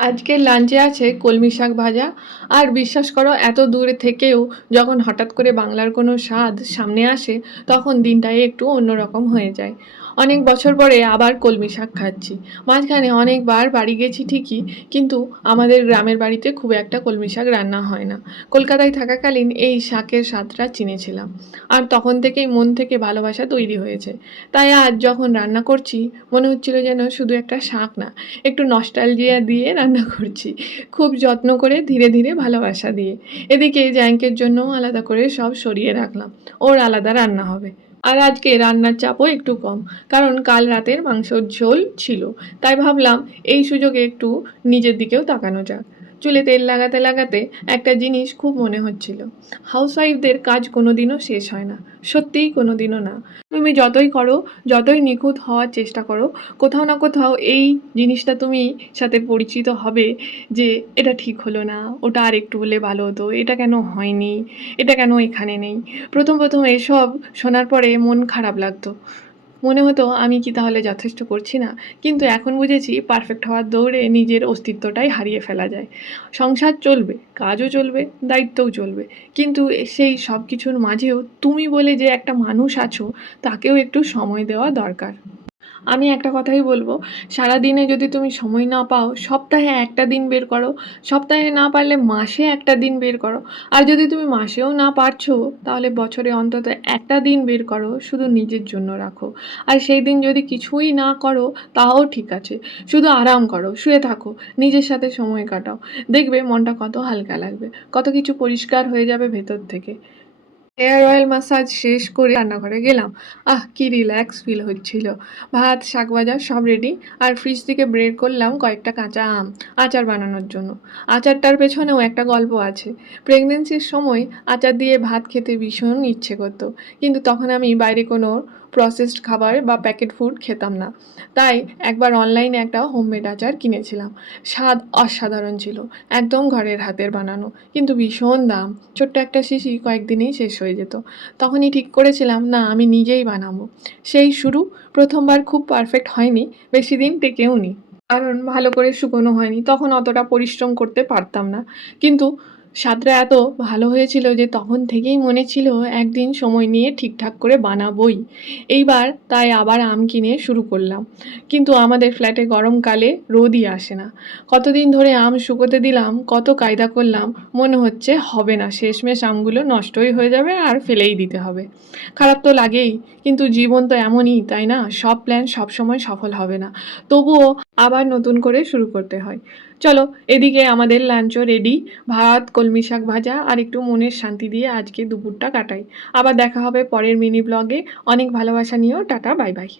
আজকের লাঞ্চে আছে কলমি শাক ভাজা। আর বিশ্বাস করো এত দূরে থেকেও যখন হঠাৎ করে বাংলার কোনো স্বাদ সামনে আসে তখন দিনটাই একটু অন্যরকম হয়ে যায়। অনেক বছর পরে আবার কলমি শাক খাচ্ছি। মাঝখানে অনেকবার বাড়ি গেছি ঠিকই, কিন্তু আমাদের গ্রামের বাড়িতে খুব একটা কলমি শাক রান্না হয় না। কলকাতায় থাকাকালীন এই শাকের স্বাদটা চিনেছিলাম, আর তখন থেকেই মন থেকে ভালোবাসা তৈরি হয়েছে। তাই আজ যখন রান্না করছি মনে হচ্ছিল যেন শুধু একটা শাক না, একটু নস্টালজিয়া দিয়ে রান্না করছি। খুব যত্ন করে ধীরে ধীরে ভালোবাসা দিয়ে। এদিকে জ্যাঙ্কের জন্য আলাদা করে সব সরিয়ে রাখলাম, ওর আলাদা রান্না হবে। আর আজকে রান্নার চাপও একটু কম, কারণ কাল রাতের মাংসর ঝোল ছিল। তাই ভাবলাম এই সুযোগে একটু নিজের দিকেও তাকানো যাক। চুলে তেল লাগাতে লাগাতে একটা জিনিস খুব মনে হচ্ছিল, হাউসওয়াইফদের কাজ কোনোদিনও শেষ হয় না, সত্যিই কোনোদিনও না। তুমি যতই করো, যতই নিখুঁত হওয়ার চেষ্টা করো, কোথাও না কোথাও এই জিনিসটা তুমি সাথে পরিচিত হবে যে এটা ঠিক হলো না, ওটা আর একটু হলে ভালো হতো, এটা কেন হয়নি, এটা কেন এখানে নেই। প্রথম প্রথম এসব শোনার পরে মন খারাপ লাগতো, মনে হতো আমি কি তাহলে যথেষ্ট করছি না। কিন্তু এখন বুঝেছি পারফেক্ট হওয়ার দৌড়ে নিজের অস্তিত্বটাই হারিয়ে ফেলা যায়। সংসার চলবে, কাজও চলবে, দায়িত্বও চলবে, কিন্তু সেই সব কিছুর মাঝেও তুমি বলে যে একটা মানুষ আছো, তাকেও একটু সময় দেওয়া দরকার। আমি একটা কথাই বলবো, সারাদিনে যদি তুমি সময় না পাও সপ্তাহে একটা দিন বের করো, সপ্তাহে না পারলে মাসে একটা দিন বের করো। আর যদি তুমি মাসেও না পারছো তাহলে বছরে অন্তত একটা দিন বের করো, শুধু নিজের জন্য রাখো। আর সেই দিন যদি কিছুই না করো তাও ঠিক আছে, শুধু আরাম করো, শুয়ে থাকো, নিজের সাথে সময় কাটাও। দেখবে মনটা কত হালকা লাগবে, কত কিছু পরিষ্কার হয়ে যাবে ভেতর থেকে। হেয়ার অয়েল ম্যাসাজ শেষ করে রান্নাঘরে গেলাম। কি রিল্যাক্স ফিল হচ্ছিল। ভাত, শাক ভাজা সব রেডি। আর ফ্রিজ থেকে বের করলাম কয়েকটা কাঁচা আম, আচার বানানোর জন্য। আচারটার পেছনেও একটা গল্প আছে। প্রেগনেন্সির সময় আচার দিয়ে ভাত খেতে ভীষণ ইচ্ছে করতো, কিন্তু তখন আমি বাইরে কোনো প্রসেসড খাবার বা প্যাকেট ফুড খেতাম না। তাই একবার অনলাইনে একটা হোমমেড আচার কিনেছিলাম। স্বাদ অসাধারণ ছিল, একদম ঘরের হাতের বানানো, কিন্তু ভীষণ দাম। ছোট্ট একটা শিশি কয়েকদিনেই শেষ হয়ে যেত। তখনই ঠিক করেছিলাম না, আমি নিজেই বানাবো। সেই শুরু। প্রথমবার খুব পারফেক্ট হয়নি, বেশি দিন টেকেও নি, কারণ ভালো করে শুকোনো হয়নি, তখন অতটা পরিশ্রম করতে পারতাম না। কিন্তু স্বাদটা এত ভালো হয়েছিল যে তখন থেকেই মনে ছিল একদিন সময় নিয়ে ঠিকঠাক করে বানাবোই। এইবার তাই আবার আম কিনে শুরু করলাম, কিন্তু আমাদের ফ্ল্যাটে গরমকালে রোদই আসে না। কতদিন ধরে আম শুকোতে দিলাম, কত কায়দা করলাম, মনে হচ্ছে হবে না, শেষমেশ আমগুলো নষ্টই হয়ে যাবে আর ফেলেই দিতে হবে। খারাপ তো লাগেই, কিন্তু জীবন তো এমনই, তাই না? সব প্ল্যান সবসময় সফল হবে না, তবুও আবার নতুন করে শুরু করতে হয়। চলো, এদিকে আমাদের লাঞ্চও রেডি। ভাত, কলমি শাক ভাজা আর একটু মনের শান্তি দিয়ে আজকে দুপুরটা কাটাই। আবার দেখা হবে পরের মিনি ব্লগে। অনেক ভালোবাসা নিও, টাটা, বাই বাই।